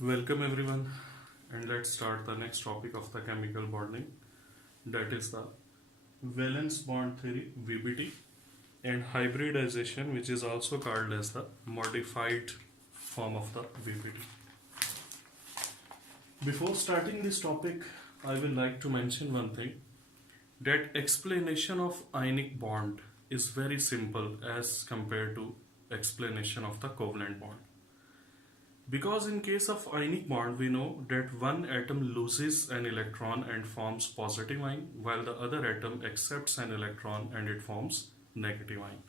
Welcome everyone, and let's start the next topic of the chemical bonding, that is the valence bond theory VBT and hybridization, which is also called as the modified form of the VBT. Before starting this topic, I will like to mention one thing, that explanation of ionic bond is very simple as compared to explanation of the covalent bond. Because in case of ionic bond, we know that one atom loses an electron and forms positive ion, while the other atom accepts an electron and it forms negative ion.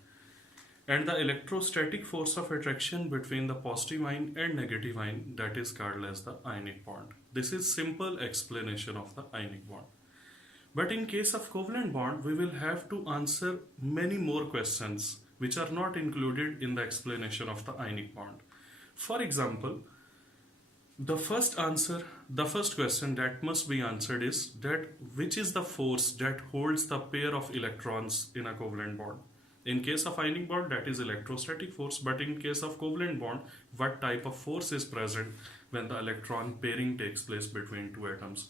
And the electrostatic force of attraction between the positive ion and negative ion, that is called as the ionic bond. This is simple explanation of the ionic bond. But in case of covalent bond, we will have to answer many more questions which are not included in the explanation of the ionic bond. For example, the first question that must be answered is that which is the force that holds the pair of electrons in a covalent bond. In case of ionic bond, that is electrostatic force, but in case of covalent bond, what type of force is present when the electron pairing takes place between two atoms.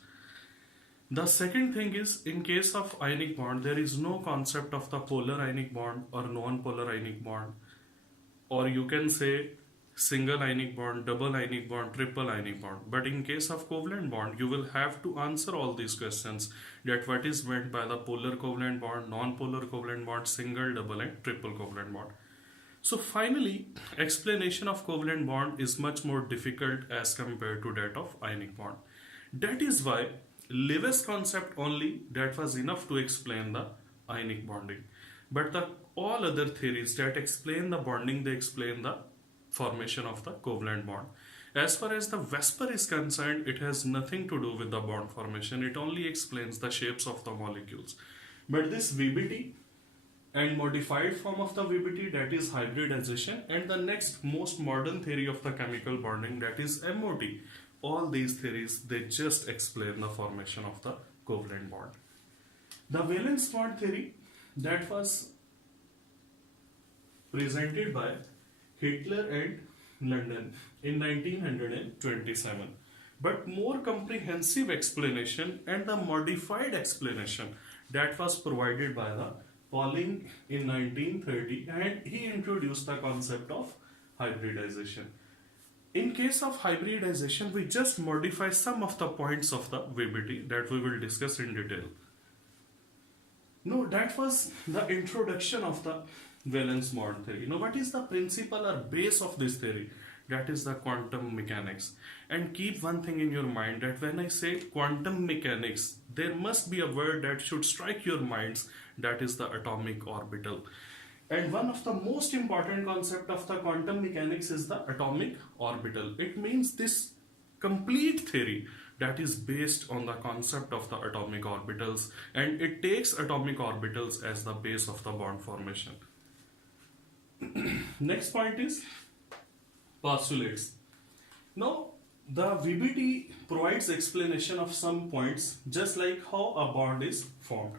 The second thing is, in case of ionic bond, there is no concept of the polar ionic bond or non-polar ionic bond, or you can say single ionic bond, double ionic bond, triple ionic bond. But in case of covalent bond, you will have to answer all these questions, that what is meant by the polar covalent bond, non-polar covalent bond, single, double and triple covalent bond. So finally, explanation of covalent bond is much more difficult as compared to that of ionic bond. That is why Lewis concept only, that was enough to explain the ionic bonding. But all other theories that explain the bonding, they explain the formation of the covalent bond. As far as the VSEPR is concerned, it has nothing to do with the bond formation. It only explains the shapes of the molecules. But this VBT and modified form of the VBT, that is hybridization, and the next most modern theory of the chemical bonding, that is MOT. All these theories, they just explain the formation of the covalent bond. The valence bond theory, that was presented by Hitler and London in 1927. But more comprehensive explanation and the modified explanation, that was provided by the Pauling in 1930, and he introduced the concept of hybridization. In case of hybridization, we just modify some of the points of the VBT that we will discuss in detail. No, that was the introduction of the valence bond theory. Now, what is the principle or base of this theory? That is the quantum mechanics. And keep one thing in your mind, that when I say quantum mechanics, there must be a word that should strike your minds, that is the atomic orbital. And one of the most important concept of the quantum mechanics is the atomic orbital. It means this complete theory that is based on the concept of the atomic orbitals, and it takes atomic orbitals as the base of the bond formation. Next point is postulates. Now, the VBT provides explanation of some points, just like how a bond is formed.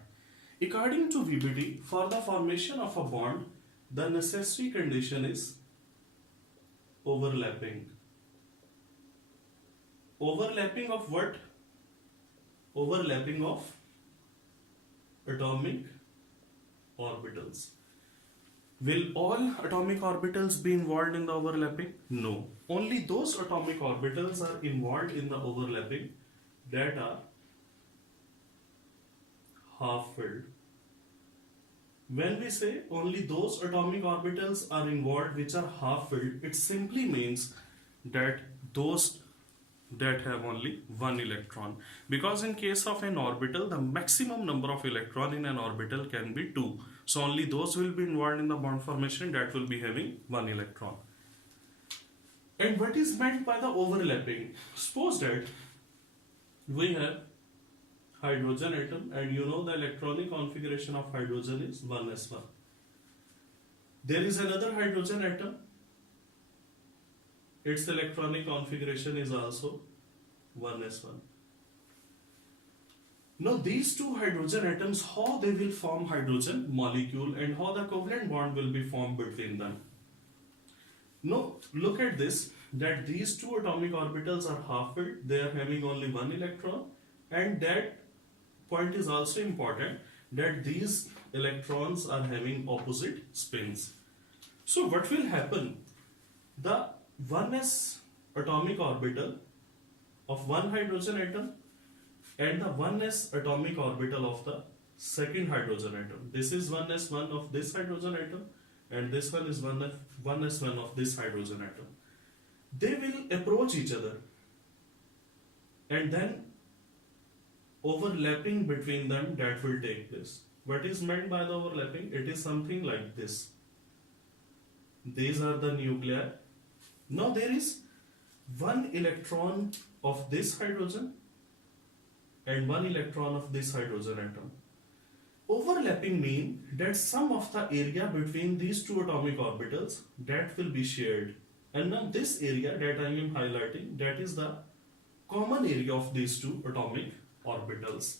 According to VBT, for the formation of a bond, the necessary condition is overlapping. Overlapping of what? Overlapping of atomic orbitals. Will all atomic orbitals be involved in the overlapping? No. Only those atomic orbitals are involved in the overlapping that are half-filled. When we say only those atomic orbitals are involved which are half-filled, it simply means that those that have only one electron. Because in case of an orbital, the maximum number of electrons in an orbital can be 2. So only those will be involved in the bond formation that will be having one electron. And what is meant by the overlapping? Suppose that we have hydrogen atom, and you know the electronic configuration of hydrogen is 1s1. There is another hydrogen atom. Its electronic configuration is also 1s1. Now these two hydrogen atoms, how they will form hydrogen molecule and how the covalent bond will be formed between them. Now look at this. that these two atomic orbitals are half filled, they are having only one electron, and that point is also important that these electrons are having opposite spins. So what will happen? The 1s atomic orbital of one hydrogen atom and the 1s atomic orbital of the second hydrogen atom. This is 1s1 of this hydrogen atom and this one is 1s1 of this hydrogen atom. They will approach each other and then overlapping between them that will take place. What is meant by the overlapping? It is something like this. These are the nuclei. Now there is one electron of this hydrogen and one electron of this hydrogen atom. Overlapping mean that some of the area between these two atomic orbitals that will be shared. And now this area that I am highlighting, that is the common area of these two atomic orbitals.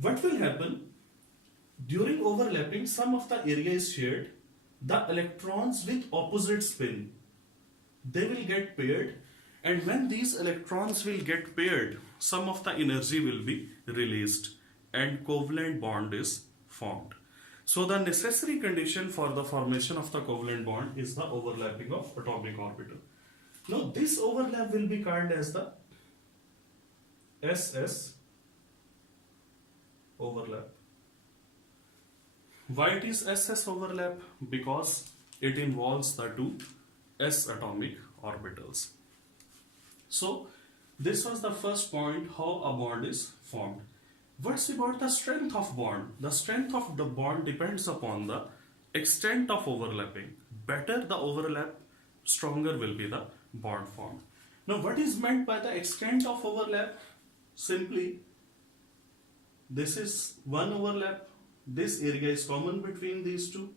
What will happen? During overlapping, some of the area is shared. The electrons with opposite spin, they will get paired, and when these electrons will get paired, some of the energy will be released and covalent bond is formed. So the necessary condition for the formation of the covalent bond is the overlapping of atomic orbital. Now this overlap will be called as the SS overlap. Why it is SS overlap? Because it involves the two S atomic orbitals. So this was the first point, how a bond is formed. What's about the strength of bond? The strength of the bond depends upon the extent of overlapping. Better the overlap, stronger will be the bond formed. Now what is meant by the extent of overlap? Simply, this is one overlap. This area is common between these two.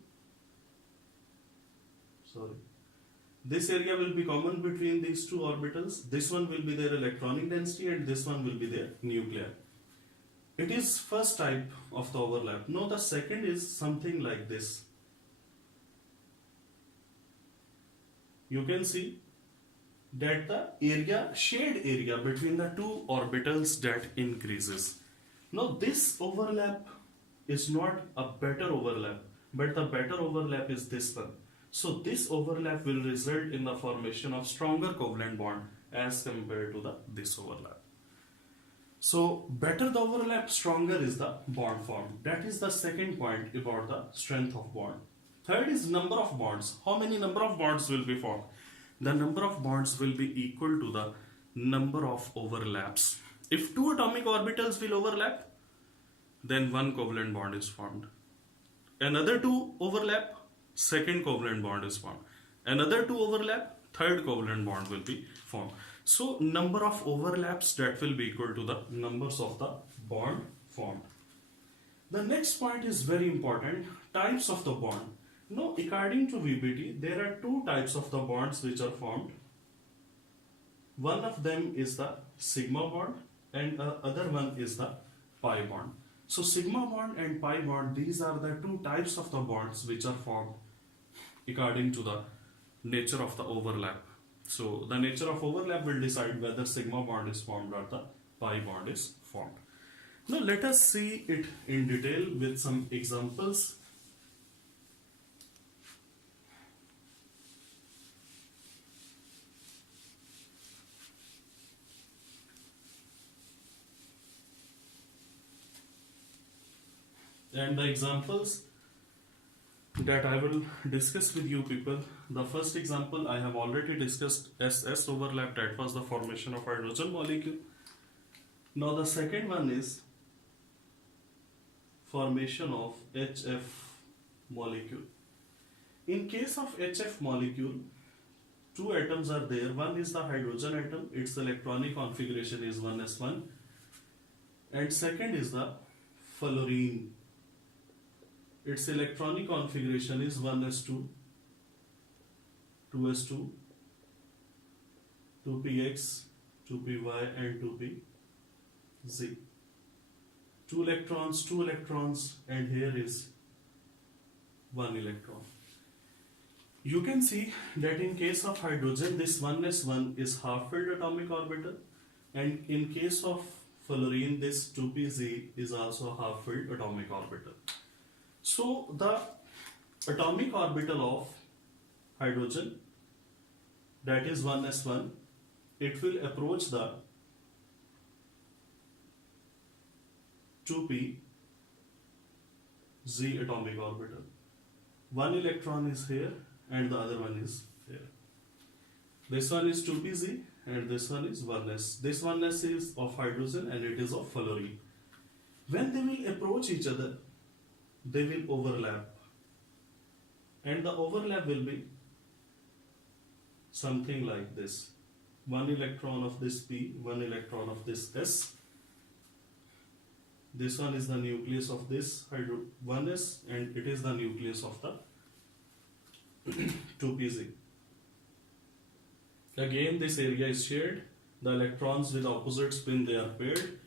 This area will be common between these two orbitals. This one will be their electronic density and this one will be their nuclear. It is first type of the overlap. Now the second is something like this. You can see that the area, shade area between the two orbitals that increases. Now this overlap is not a better overlap, but the better overlap is this one. So this overlap will result in the formation of stronger covalent bond as compared to this overlap. So better the overlap, stronger is the bond formed. That is the second point about the strength of bond. Third is number of bonds. How many number of bonds will be formed? The number of bonds will be equal to the number of overlaps. If two atomic orbitals will overlap, then one covalent bond is formed. Another two overlap, second covalent bond is formed. Another two overlap, third covalent bond will be formed. So number of overlaps that will be equal to the numbers of the bond formed. The next point is very important, types of the bond. Now according to VBT, there are two types of the bonds which are formed. One of them is the sigma bond and the other one is the pi bond. So sigma bond and pi bond, these are the two types of the bonds which are formed according to the nature of the overlap. So the nature of overlap will decide whether sigma bond is formed or the pi bond is formed. Now let us see it in detail with some examples. And the examples that I will discuss with you people, the first example I have already discussed, SS overlap, that was the formation of hydrogen molecule. Now the second one is formation of HF molecule. In case of HF molecule, two atoms are there. One is the hydrogen atom, its electronic configuration is 1s1, and second is the fluorine. Its electronic configuration is 1s2, 2s2, 2px, 2py and 2pz. Two electrons, and here is one electron. You can see that in case of hydrogen, this 1s1 is half-filled atomic orbital, and in case of fluorine, this 2pz is also a half-filled atomic orbital. So the atomic orbital of hydrogen, that is 1s1, it will approach the 2p z atomic orbital. One electron is here and the other one is here. This one is 2pz and this one is 1s. This 1s is of hydrogen and it is of fluorine. When they will approach each other, they will overlap. And the overlap will be something like this. One electron of this p, one electron of this s. This one is the nucleus of this 1s and it is the nucleus of the 2pz. Again, this area is shared. The electrons with opposite spin, they are paired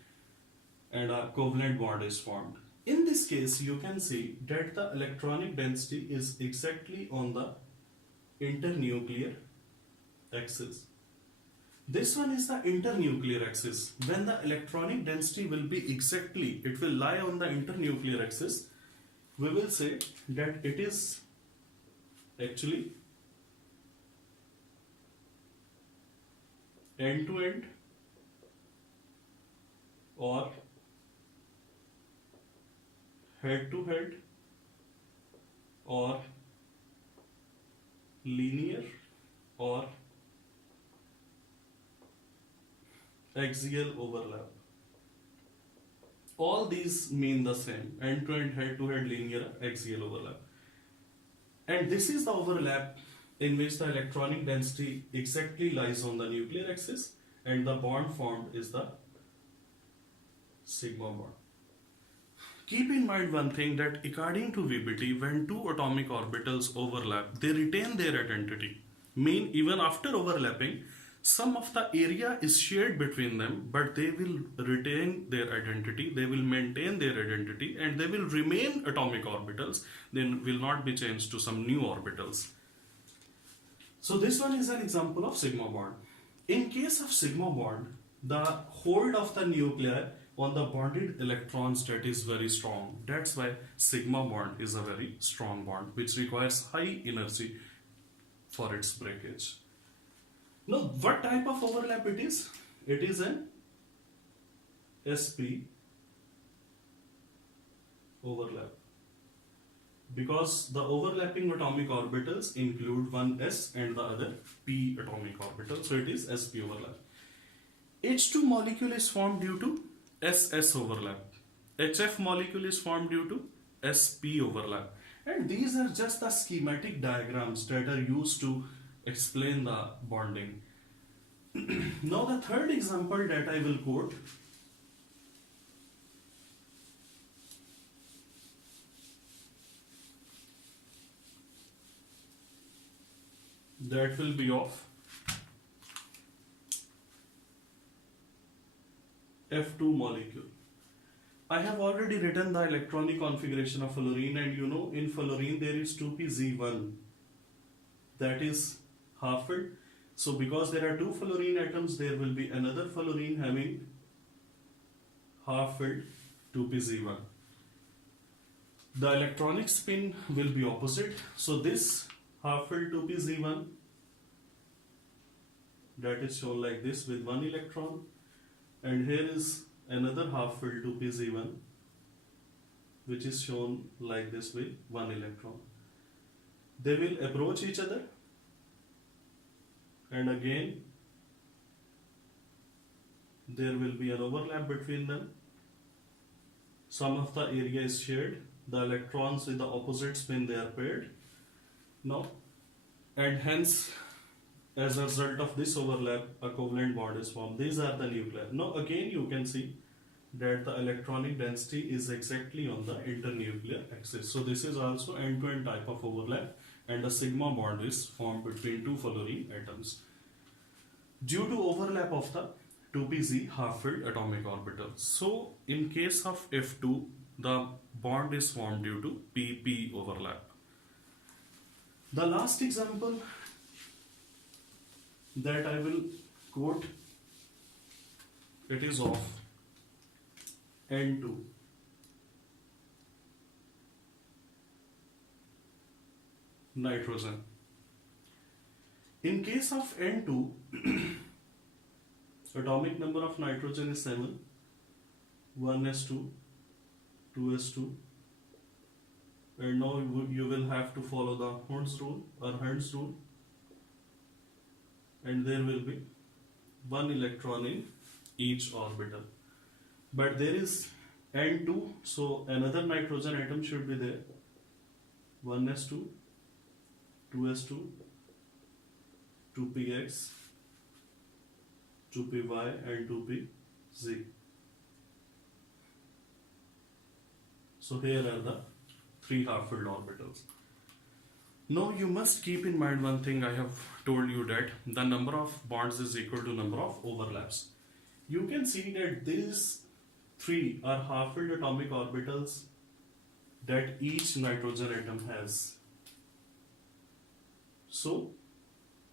and a covalent bond is formed. In this case, you can see that the electronic density is exactly on the internuclear axis. This one is the internuclear axis. When the electronic density will be exactly, it will lie on the internuclear axis, we will say that it is actually end-to-end or head-to-head or linear or axial overlap. All these mean the same: end-to-end, head-to-head, linear, axial overlap. And this is the overlap in which the electronic density exactly lies on the nuclear axis and the bond formed is the sigma bond. Keep in mind one thing, that according to VBT, when two atomic orbitals overlap, they retain their identity. Mean even after overlapping, some of the area is shared between them, but they will retain their identity, they will maintain their identity, and they will remain atomic orbitals, then will not be changed to some new orbitals. So this one is an example of sigma bond. In case of sigma bond, the hold of the nuclei on the bonded electrons, that is very strong. That's why sigma bond is a very strong bond, which requires high energy for its breakage. Now, what type of overlap it is? It is an sp overlap, because the overlapping atomic orbitals include one s and the other p atomic orbital, so it is sp overlap. H2 molecule is formed due to ss overlap. HF molecule is formed due to sp overlap. And these are just the schematic diagrams that are used to explain the bonding. Now the third example that I will quote, that will be of F2 molecule. I have already written the electronic configuration of fluorine, and you know in fluorine there is 2pz1, that is half filled. So because there are two fluorine atoms, there will be another fluorine having half filled 2pz1. The electronic spin will be opposite. So this half filled 2pz1, that is shown like this with one electron, and here is another half filled 2pz1, which is shown like this with one electron. They will approach each other, and again there will be an overlap between them. Some of the area is shared. The electrons with the opposite spin, they are paired. Now, and hence, as a result of this overlap, a covalent bond is formed. These are the nuclei. Now again you can see that the electronic density is exactly on the internuclear axis. So this is also end-to-end type of overlap, and a sigma bond is formed between two fluorine atoms due to overlap of the 2pz half-filled atomic orbitals. So in case of F2, the bond is formed due to pp overlap. The last example that I will quote, it is of N2. Nitrogen. In case of N2, atomic number of nitrogen is 7, 1s2, 2s2, and now you will have to follow the Hund's rule, and there will be one electron in each orbital. But there is N2, so another nitrogen atom should be there, 1s2, 2s2, 2px, 2py and 2pz. So here are the three half-filled orbitals. Now you must keep in mind one thing. I have told you that the number of bonds is equal to number of overlaps. You can see that these three are half-filled atomic orbitals that each nitrogen atom has. So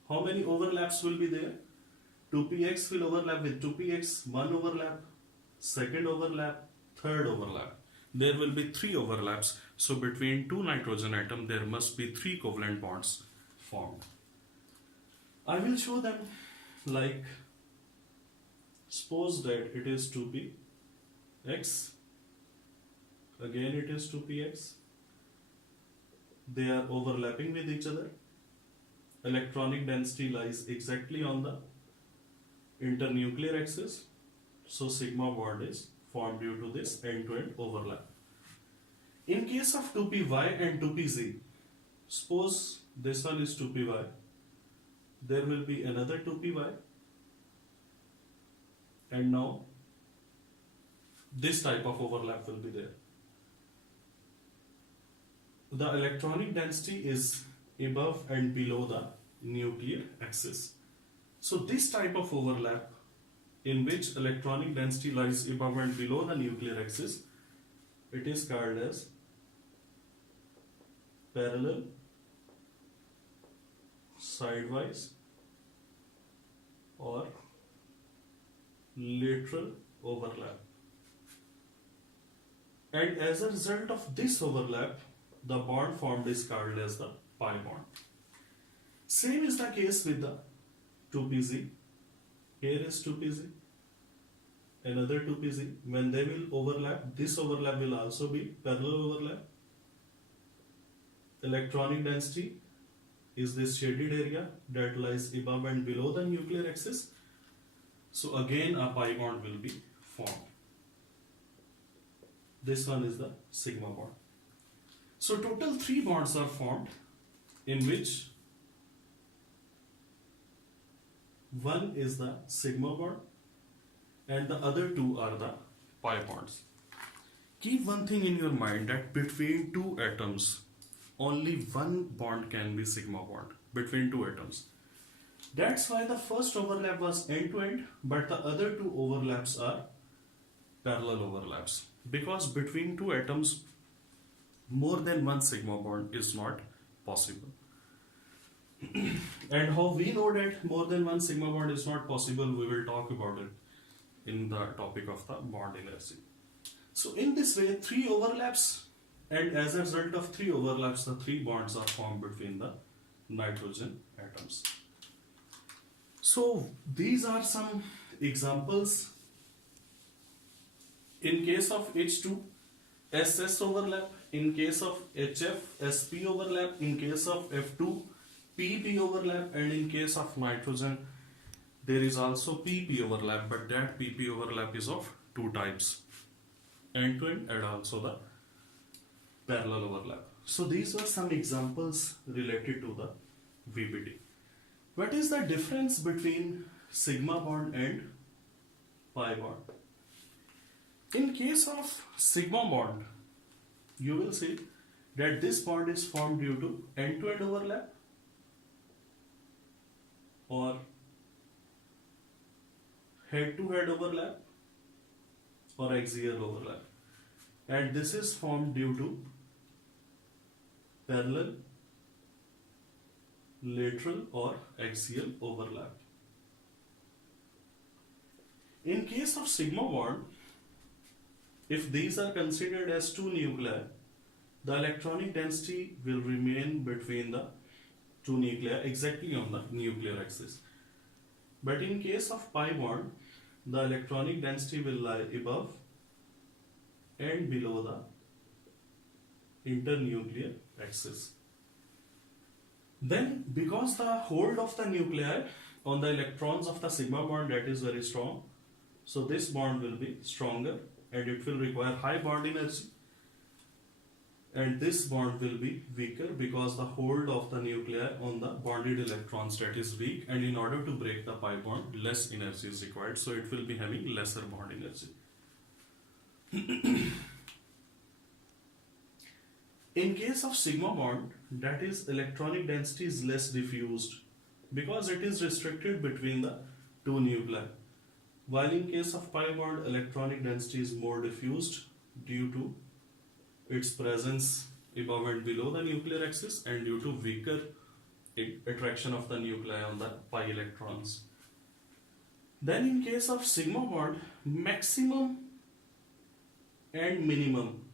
how many overlaps will be there? 2px will overlap with 2px, one overlap, second overlap, third overlap. There will be three overlaps. So between two nitrogen atoms, there must be three covalent bonds formed. I will show them, like, suppose that it is 2px, again it is 2px, they are overlapping with each other. Electronic density lies exactly on the internuclear axis, so sigma bond is formed due to this end-to-end overlap. In case of 2py and 2pz, suppose this one is 2py, there will be another 2py, and now this type of overlap will be there. The electronic density is above and below the nuclear axis. So this type of overlap, in which electronic density lies above and below the nuclear axis, it is called as parallel, sidewise, or lateral overlap. And as a result of this overlap, the bond formed is called as the pi bond. Same is the case with the 2pz. Here is 2pz, another 2pz. When they will overlap, this overlap will also be parallel overlap. Electronic density is this shaded area that lies above and below the nuclear axis. So again a pi bond will be formed. This one is the sigma bond. So total 3 bonds are formed, in which one is the sigma bond and the other 2 are the pi bonds. Keep one thing in your mind, that between two atoms only one bond can be sigma bond between two atoms. That's why the first overlap was end to end, but the other 2 overlaps are parallel overlaps, because between two atoms more than one sigma bond is not possible. And how we know that more than one sigma bond is not possible, we will talk about it in the topic of the bond energy. So in this way, 3 overlaps, and as a result of 3 overlaps, the 3 bonds are formed between the nitrogen atoms. So these are some examples. In case of H2, SS overlap. In case of HF, SP overlap. In case of F2, PP overlap. And in case of nitrogen, there is also PP overlap, but that PP overlap is of 2 types, end-to-end and also the parallel overlap. So these were some examples related to the VBT. What is the difference between sigma bond and pi bond? In case of sigma bond, you will see that this bond is formed due to end-to-end overlap or head-to-head overlap or axial overlap, and this is formed due to parallel, lateral or axial overlap. In case of sigma bond, if these are considered as two nuclei, the electronic density will remain between the two nuclei exactly on the nuclear axis. But in case of pi bond, the electronic density will lie above and below the internuclear axis. Then, because the hold of the nuclei on the electrons of the sigma bond, that is very strong, so this bond will be stronger and it will require high bond energy, and this bond will be weaker because the hold of the nuclei on the bonded electrons, that is weak, and in order to break the pi bond, less energy is required, so it will be having lesser bond energy. In case of sigma bond, that is, electronic density is less diffused because it is restricted between the two nuclei, while in case of pi bond, electronic density is more diffused due to its presence above and below the nuclear axis and due to weaker attraction of the nuclei on the pi electrons. Then in case of sigma bond, maximum and minimum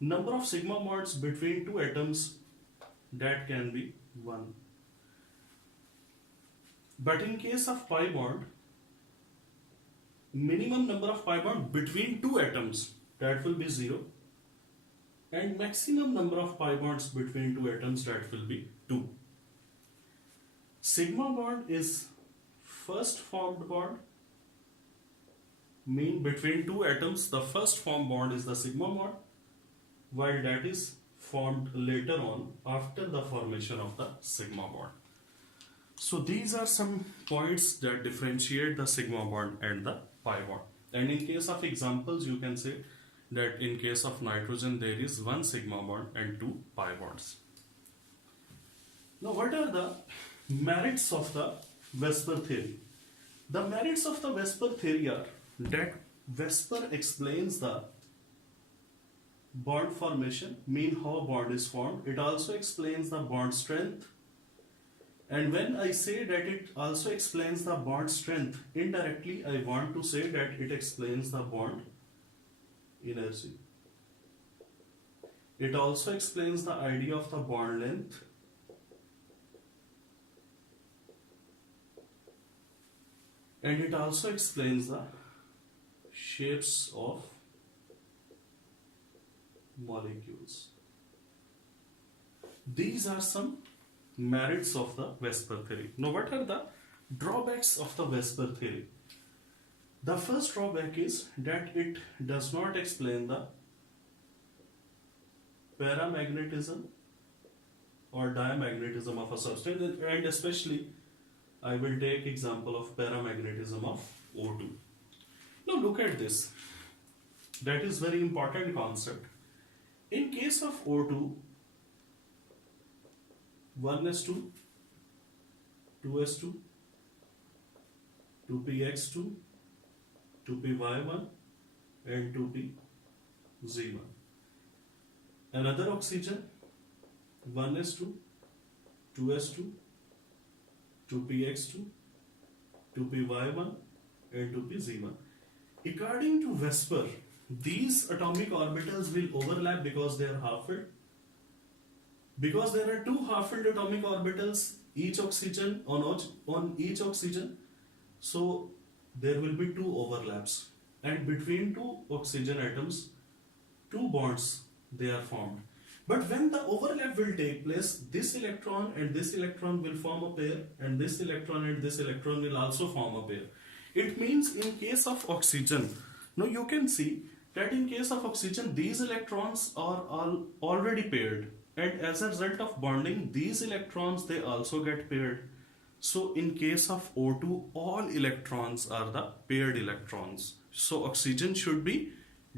number of sigma bonds between two atoms, that can be 1. But in case of pi bond, minimum number of pi bond between two atoms, that will be 0, and maximum number of pi bonds between two atoms, that will be 2. Sigma bond is first formed bond, mean between two atoms the first formed bond is the sigma bond, while that is formed later on after the formation of the sigma bond. So these are some points that differentiate the sigma bond and the pi bond. And in case of examples, you can say that in case of nitrogen there is 1 sigma bond and 2 pi bonds. Now what are the merits of the Vesper theory? The merits of the Vesper theory are that Vesper explains the bond formation, mean how a bond is formed. It also explains the bond strength. And when I say that it also explains the bond strength, indirectly I want to say that it explains the bond energy. It also explains the idea of the bond length. And it also explains the shapes of molecules. These are some merits of the Vesper theory. Now what are the drawbacks of the Vesper theory? The first drawback is that it does not explain the paramagnetism or diamagnetism of a substance, and especially I will take example of paramagnetism of O2. Now look at this. That is very important concept. In case of O2, 1s2, 2s2, 2px2, 2py1 and 2pz1. Another oxygen, 1s2, 2s2, 2px2, 2py1 and 2pz1. According to Vesper, these atomic orbitals will overlap because they are half-filled. Because there are two half-filled atomic orbitals each oxygen on each oxygen, so there will be two overlaps, and between two oxygen atoms, two bonds they are formed. But when the overlap will take place, this electron and this electron will form a pair, and this electron and this electron will also form a pair. It means in case of oxygen, now you can see that in case of oxygen, these electrons are already paired, and as a result of bonding, these electrons they also get paired. So in case of O2, all electrons are the paired electrons. So oxygen should be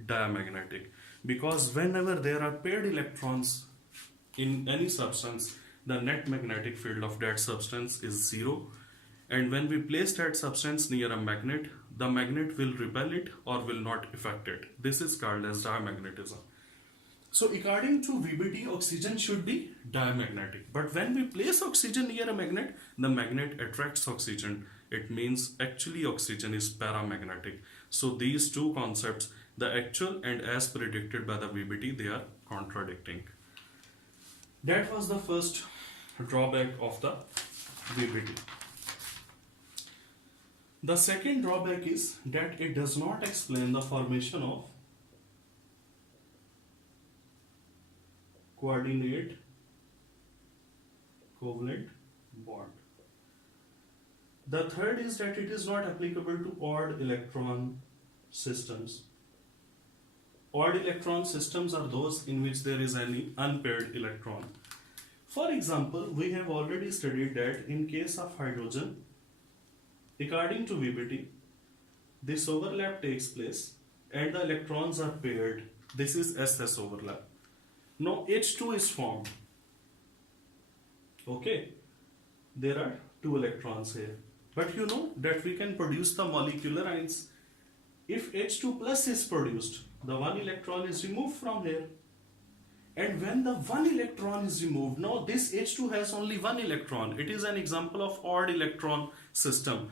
diamagnetic, because whenever there are paired electrons in any substance, the net magnetic field of that substance is 0. And when we place that substance near a magnet, the magnet will repel it or will not affect it. This is called as diamagnetism. So according to VBT, oxygen should be diamagnetic. But when we place oxygen near a magnet, the magnet attracts oxygen. It means actually oxygen is paramagnetic. So these two concepts, the actual and as predicted by the VBT, they are contradicting. That was the first drawback of the VBT. The second drawback is that it does not explain the formation of coordinate covalent bond. The third is that it is not applicable to odd electron systems. Odd electron systems are those in which there is any unpaired electron. For example, we have already studied that in case of hydrogen, according to VBT, this overlap takes place and the electrons are paired. This is SS overlap. Now H2 is formed. Okay, there are two electrons here. But you know that we can produce the molecular ions. If H2 plus is produced, the one electron is removed from here. And when the one electron is removed, now this H2 has only one electron. It is an example of odd electron system.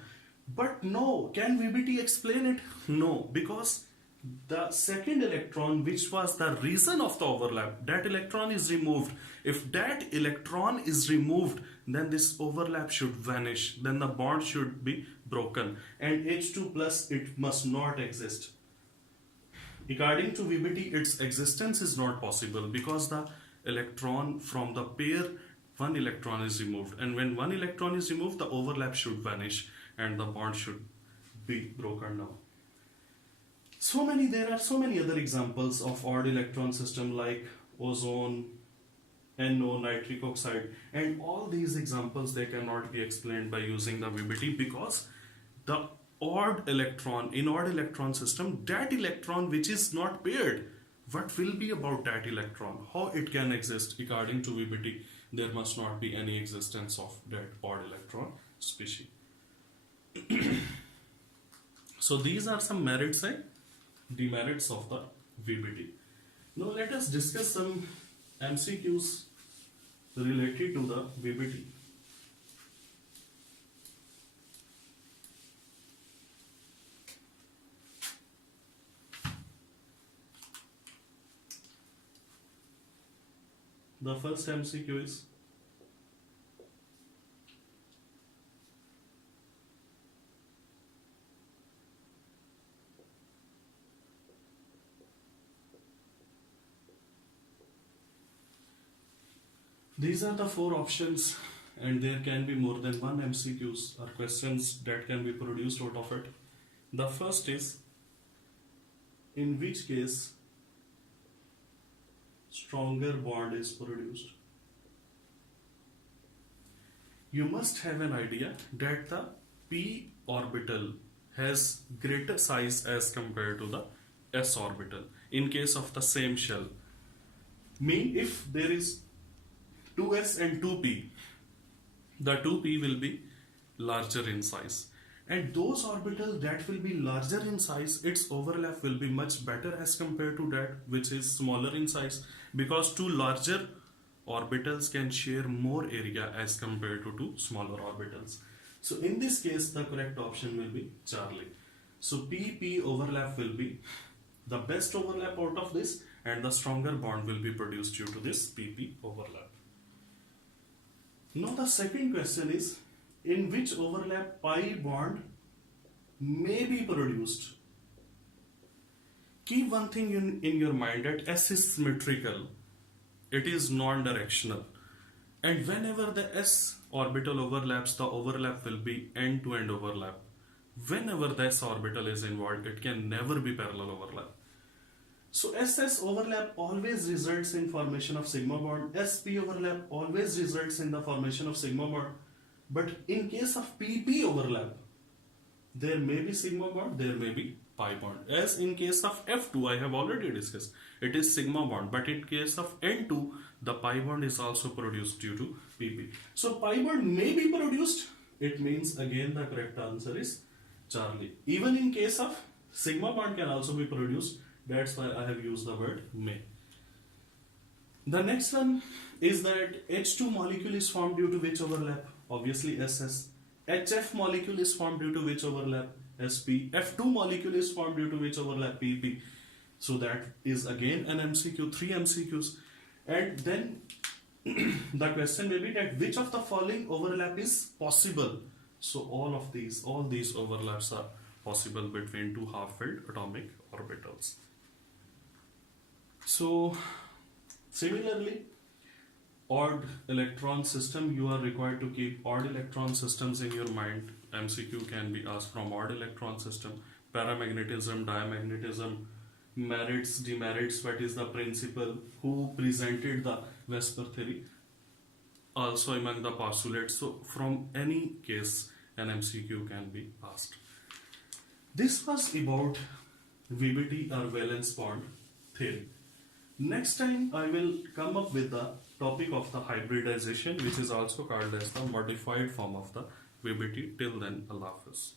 But no, can VBT explain it? No, because the second electron, which was the reason of the overlap, that electron is removed. If that electron is removed, then this overlap should vanish. Then the bond should be broken. And H2 plus, it must not exist. According to VBT, its existence is not possible because the electron from the pair, one electron is removed. And when one electron is removed, the overlap should vanish and the bond should be broken down. There are so many other examples of odd electron system like ozone, NO, nitric oxide, and all these examples, they cannot be explained by using the VBT because the odd electron, in odd electron system, that electron which is not paired, what will be about that electron? How it can exist? According to VBT, there must not be any existence of that odd electron species. So these are some merits and demerits of the VBT. Now let us discuss some MCQs related to the VBT. The first MCQ is, these are the four options and there can be more than one MCQs or questions that can be produced out of it. The first is, in which case stronger bond is produced? You must have an idea that the p orbital has greater size as compared to the s orbital in case of the same shell. Mean if there is 2s and 2p, the 2p will be larger in size. And those orbitals that will be larger in size, its overlap will be much better as compared to that which is smaller in size, because two larger orbitals can share more area as compared to two smaller orbitals. So in this case, the correct option will be Charlie. So PP overlap will be the best overlap out of this, and the stronger bond will be produced due to this PP overlap. Now the second question is, in which overlap pi bond may be produced? Keep one thing in your mind, that S is symmetrical, it is non-directional, and whenever the S orbital overlaps, the overlap will be end-to-end overlap. Whenever the S orbital is involved, it can never be parallel overlap. So SS overlap always results in formation of sigma bond. SP overlap always results in the formation of sigma bond. But in case of PP overlap, there may be sigma bond, there may be pi bond. As in case of F2, I have already discussed, it is sigma bond. But in case of N2, the pi bond is also produced due to PP. So pi bond may be produced. It means again the correct answer is Charlie. Even in case of sigma bond can also be produced. That's why I have used the word may. The next one is that H2 molecule is formed due to which overlap? Obviously SS. HF molecule is formed due to which overlap? SP. F2 molecule is formed due to which overlap? PP. So that is again an MCQ, 3 MCQs. And then the question may be that which of the following overlap is possible? So all these overlaps are possible between two half-filled atomic orbitals. So similarly, odd electron system, you are required to keep odd electron systems in your mind. MCQ can be asked from odd electron system. Paramagnetism, diamagnetism, merits, demerits, what is the principle, who presented the Vesper theory, also among the postulates. So from any case an MCQ can be asked. This was about VBT or valence bond theory. Next time I will come up with the topic of the hybridization, which is also called as the modified form of the VBT. Till then, Allah Hafiz.